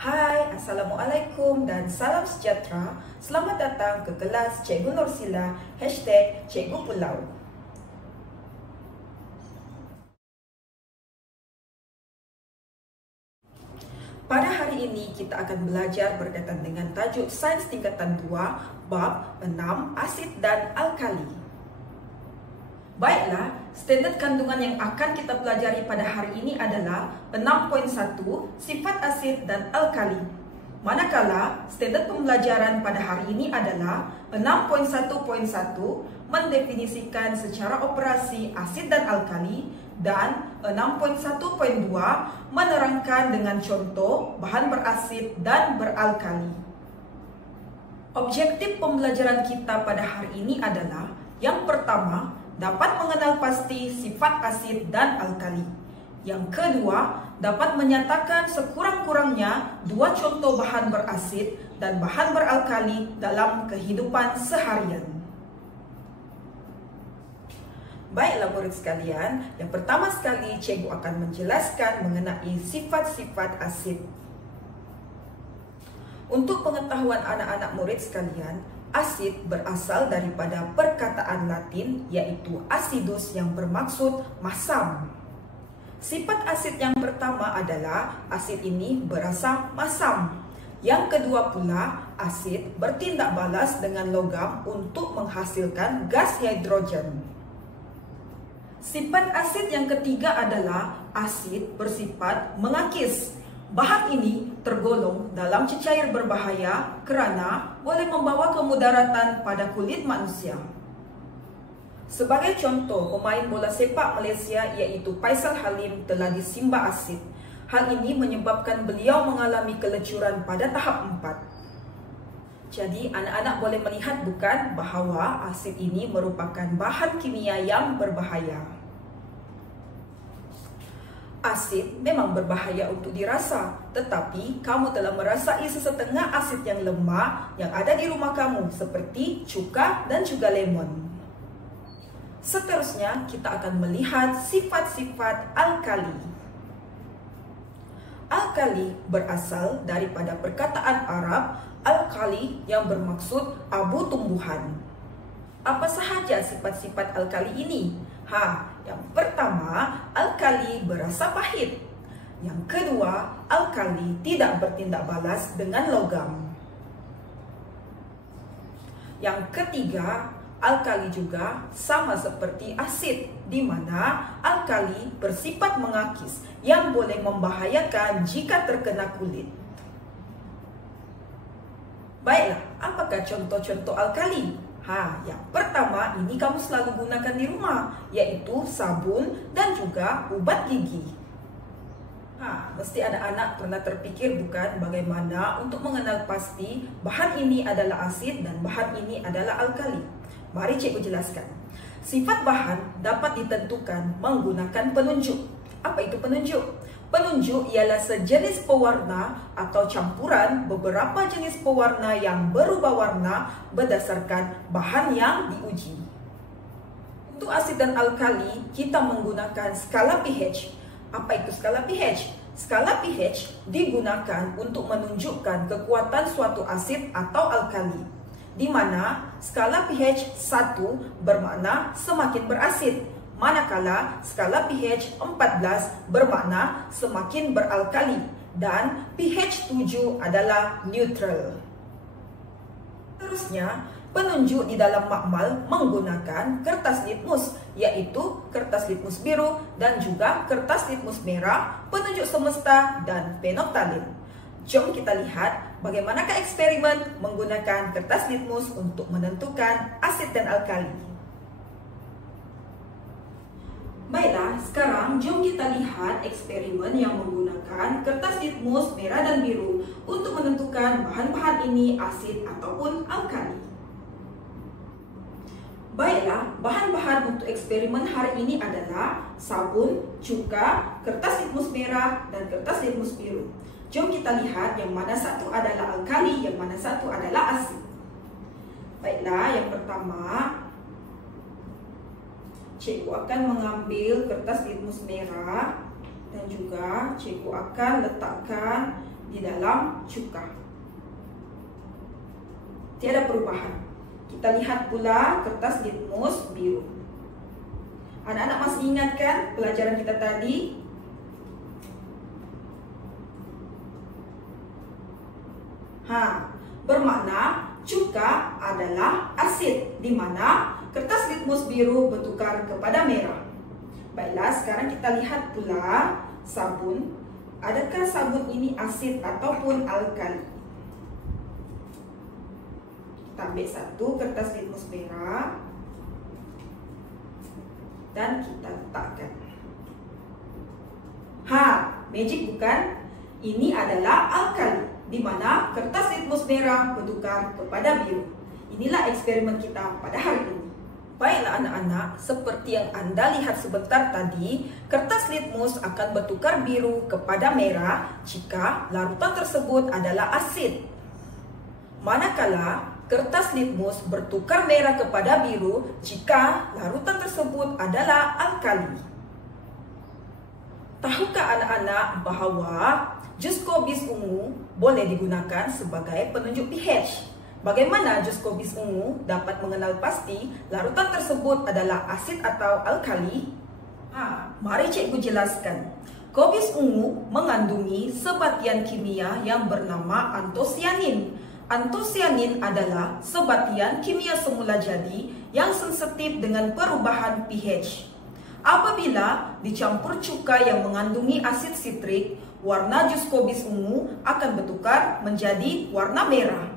Hai, Assalamualaikum dan salam sejahtera. Selamat datang ke kelas Cikgu Nursila #Cikgu Pulau. Pada hari ini kita akan belajar berkaitan dengan tajuk Sains Tingkatan 2 Bab 6 Asid dan Alkali. Baiklah, standard kandungan yang akan kita pelajari pada hari ini adalah 6.1 Sifat asid dan alkali. Manakala standard pembelajaran pada hari ini adalah 6.1.1 mendefinisikan secara operasi asid dan alkali, dan 6.1.2 menerangkan dengan contoh bahan berasid dan beralkali. Objektif pembelajaran kita pada hari ini adalah yang pertama, dapat mengenal pasti sifat asid dan alkali. Yang kedua, dapat menyatakan sekurang-kurangnya dua contoh bahan berasid dan bahan beralkali dalam kehidupan seharian. Baiklah murid sekalian, yang pertama sekali cikgu akan menjelaskan mengenai sifat-sifat asid. Untuk pengetahuan anak-anak murid sekalian, asid berasal daripada perkataan Latin yaitu acidus yang bermaksud masam. Sifat asid yang pertama adalah asid ini berasa masam. Yang kedua pula, asid bertindak balas dengan logam untuk menghasilkan gas hidrogen. Sifat asid yang ketiga adalah asid bersifat mengakis. Bahan ini tergolong dalam cecair berbahaya kerana boleh membawa kemudaratan pada kulit manusia. Sebagai contoh, pemain bola sepak Malaysia iaitu Faisal Halim telah disimba asid. Hal ini menyebabkan beliau mengalami kelecuran pada tahap 4. Jadi, anak-anak boleh melihat bukan bahawa asid ini merupakan bahan kimia yang berbahaya. Asid memang berbahaya untuk dirasa, tetapi kamu telah merasai sesetengah asid yang lemah yang ada di rumah kamu seperti cuka dan juga lemon. Seterusnya, kita akan melihat sifat-sifat alkali. Alkali berasal daripada perkataan Arab alkali yang bermaksud abu tumbuhan. Apa sahaja sifat-sifat alkali ini? Yang pertama, alkali berasa pahit. Yang kedua, alkali tidak bertindak balas dengan logam. Yang ketiga, alkali juga sama seperti asid, di mana alkali bersifat mengakis yang boleh membahayakan jika terkena kulit. Baiklah, apakah contoh-contoh alkali? Yang pertama ini kamu selalu gunakan di rumah, yaitu sabun dan juga ubat gigi. Mesti anak-anak pernah terpikir bukan bagaimana untuk mengenal pasti bahan ini adalah asid dan bahan ini adalah alkali. Mari cikgu jelaskan. Sifat bahan dapat ditentukan menggunakan penunjuk. Apa itu penunjuk? Penunjuk ialah sejenis pewarna atau campuran beberapa jenis pewarna yang berubah warna berdasarkan bahan yang diuji. Untuk asid dan alkali, kita menggunakan skala pH. Apa itu skala pH? Skala pH digunakan untuk menunjukkan kekuatan suatu asid atau alkali, di mana skala pH 1 bermakna semakin berasid, manakala skala pH 14 bermakna semakin beralkali dan pH 7 adalah neutral. Seterusnya, penunjuk di dalam makmal menggunakan kertas litmus, yaitu kertas litmus biru dan juga kertas litmus merah, penunjuk semesta dan penoptalin. Jom kita lihat bagaimanakah eksperimen menggunakan kertas litmus untuk menentukan asid dan alkali. Baiklah, sekarang jom kita lihat eksperimen yang menggunakan kertas litmus merah dan biru untuk menentukan bahan-bahan ini asid ataupun alkali. Baiklah, bahan-bahan untuk eksperimen hari ini adalah sabun, cuka, kertas litmus merah, dan kertas litmus biru. Jom kita lihat yang mana satu adalah alkali, yang mana satu adalah asid. Baiklah, yang pertama, cikgu akan mengambil kertas litmus merah dan juga cikgu akan letakkan di dalam cuka. Tiada perubahan. Kita lihat pula kertas litmus biru. Anak-anak masih ingat kan pelajaran kita tadi? Bermakna cuka adalah asid, di mana kertas litmus biru bertukar kepada merah. Baiklah, sekarang kita lihat pula sabun. Adakah sabun ini asid ataupun alkali? Kita ambil satu kertas litmus merah dan kita letakkan. Magic bukan? Ini adalah alkali, di mana kertas litmus merah bertukar kepada biru. Inilah eksperimen kita pada hari ini. Baiklah anak-anak, seperti yang Anda lihat sebentar tadi, kertas litmus akan bertukar biru kepada merah jika larutan tersebut adalah asid. Manakala kertas litmus bertukar merah kepada biru jika larutan tersebut adalah alkali. Tahukah anak-anak bahwa jus kobis ungu boleh digunakan sebagai penunjuk pH? Bagaimana jus kobis ungu dapat mengenal pasti larutan tersebut adalah asid atau alkali? Mari cikgu jelaskan. Kobis ungu mengandungi sebatian kimia yang bernama antosianin. Antosianin adalah sebatian kimia semula jadi yang sensitif dengan perubahan pH. Apabila dicampur cuka yang mengandungi asid sitrik, warna jus kobis ungu akan bertukar menjadi warna merah.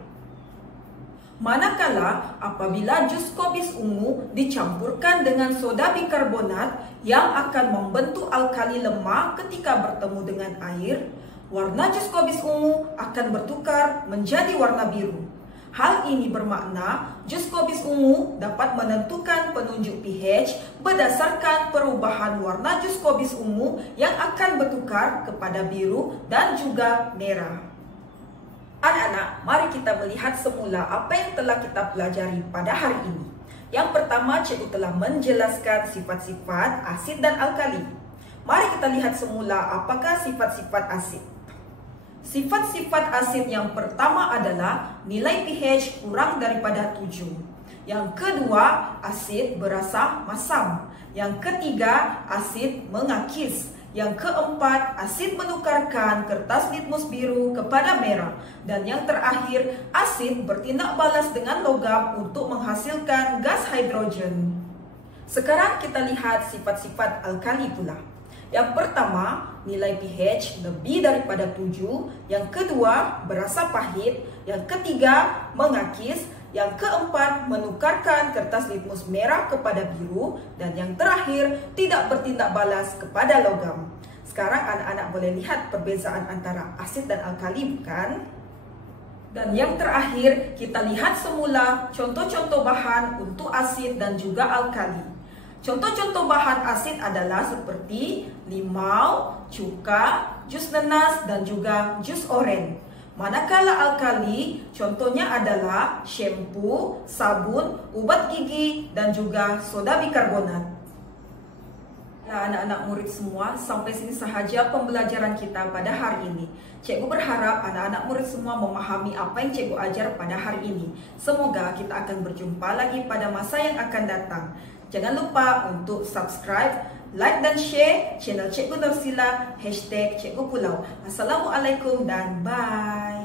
Manakala apabila jus kobis ungu dicampurkan dengan soda bikarbonat yang akan membentuk alkali lemah ketika bertemu dengan air, warna jus kobis ungu akan bertukar menjadi warna biru. Hal ini bermakna jus kobis ungu dapat menentukan penunjuk pH berdasarkan perubahan warna jus kobis ungu yang akan bertukar kepada biru dan juga merah. Anak-anak, mari kita melihat semula apa yang telah kita pelajari pada hari ini. Yang pertama, cikgu telah menjelaskan sifat-sifat asid dan alkali. Mari kita lihat semula apakah sifat-sifat asid. Sifat-sifat asid yang pertama adalah nilai pH kurang daripada 7. Yang kedua, asid berasa masam. Yang ketiga, asid mengakis. Yang keempat, asid menukarkan kertas litmus biru kepada merah. Dan yang terakhir, asid bertindak balas dengan logam untuk menghasilkan gas hidrogen. Sekarang kita lihat sifat-sifat alkali pula. Yang pertama, nilai pH lebih daripada 7. Yang kedua, berasa pahit. Yang ketiga, mengakis. Yang keempat, menukarkan kertas litmus merah kepada biru. Dan yang terakhir, tidak bertindak balas kepada logam. Sekarang anak-anak boleh lihat perbezaan antara asid dan alkali, bukan? Dan yang terakhir, kita lihat semula contoh-contoh bahan untuk asid dan juga alkali. Contoh-contoh bahan asid adalah seperti limau, cuka, jus nanas, dan juga jus oren. Manakala alkali, contohnya adalah shampoo, sabun, ubat gigi, dan juga soda bikarbonat. Anak-anak murid semua, sampai sini sahaja pembelajaran kita pada hari ini. Cikgu berharap anak-anak murid semua memahami apa yang cikgu ajar pada hari ini. Semoga kita akan berjumpa lagi pada masa yang akan datang. Jangan lupa untuk subscribe, like dan share channel Cikgu Nursila #Cikgu Pulau. Assalamualaikum dan bye.